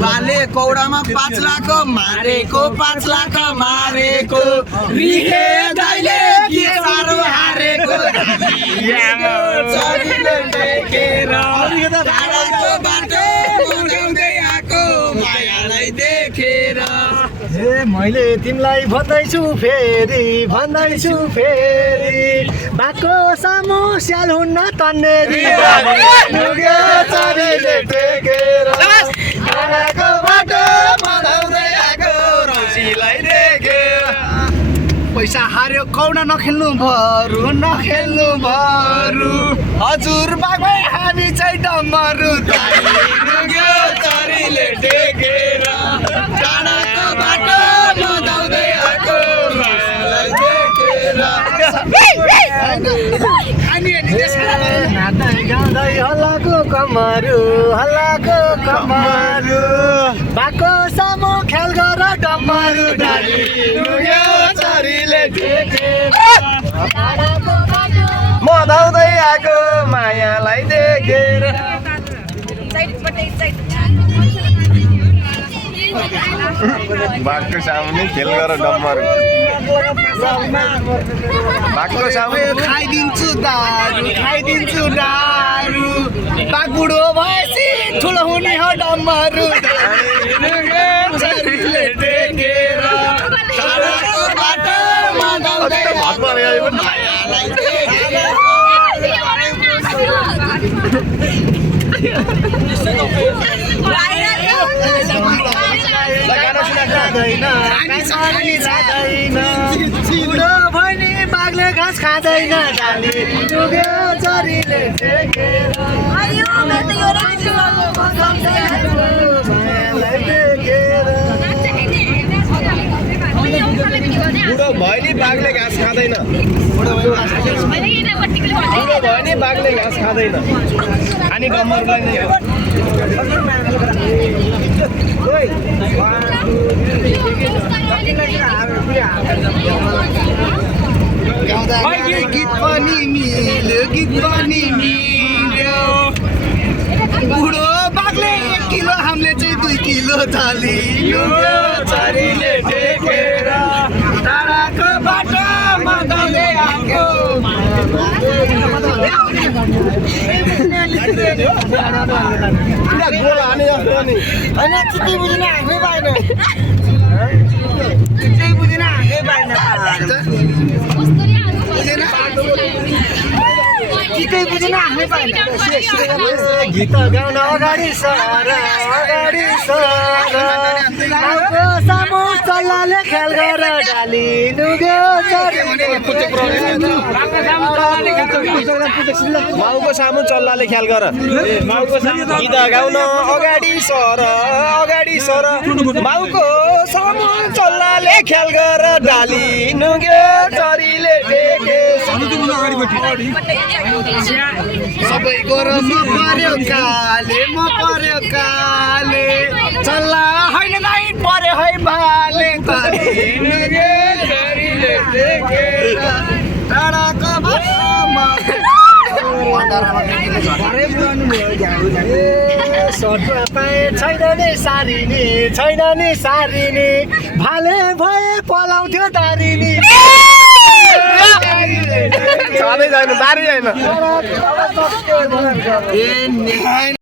शिवाले कौडामा 5 लाख मारेको 5 लाख मारेको रिहे दाइले के सारो हारेको चरीले देखेर टाढाको बाटो मगाउँदै आएको मायालाई देखेर मैले तिमीलाई भन्दैछु फेरि बाको सामु स्याल हुन्न तन्नेरी चरीले देखेर टाढाको बाटो मगाउँदै आएको रौसीलाई देखेर पैसा हार्यो कौडा नखेल्नु भरू हजुर बागै हामी चाहिँ डम्बरू चरीले देखेर टाढाको बाटो मगाउँदै आएको रौसीलाई देखेर नाच्दै गाउँदै हल्लाको कमारू बाको सामु ख्याल गर डम्बरू डाली चरीले मगाउँदै आएको मायालाई देखेर बाघको सामुने खेल गर डम्बरू बाघको सामुने खाइदिन्छु दारू बाघ बुढो भएपछि ठुलो हुने हो डम्बरू चरीले देखेर टाढाको बाटो मगाउँदै आएको मायालाई देखेर बुढो भैनी बाघले घाँस खाँदैन डाली डुब्यो चरीले देखेर बुढो भैनी बाघले घाँस खाँदैन खाने डम्बरुलाई नै हो गीत पनि मिल्यो बुढो बाघले 1 किलो हामीले चाहिँ 2 किलो थालियो चरीले देखेर टाढाको बाटो मगाउँदै आएको गोल हाने जस्तो नि होइन चित्तै बुझेन हाँक्नै पाएन गीत गाउन अगाडि सर बाउको सामु चल्लाले ख्याल गर डाली डुब्यो माउको सामु चल्लाले ख्याल गर गीत गाउन अगाडि सर माउको सामु चल्लाले ख्याल गर डाली नुग्यो चरीले देखे सबैको र म पर्यो काले चल्ला होइन नाइ पर्यो है भाले चरीले देखेर टाढाको बाटोमा छैन नि सारिनी भाले भए पलाउँथ्यो दारिनी दारी छैन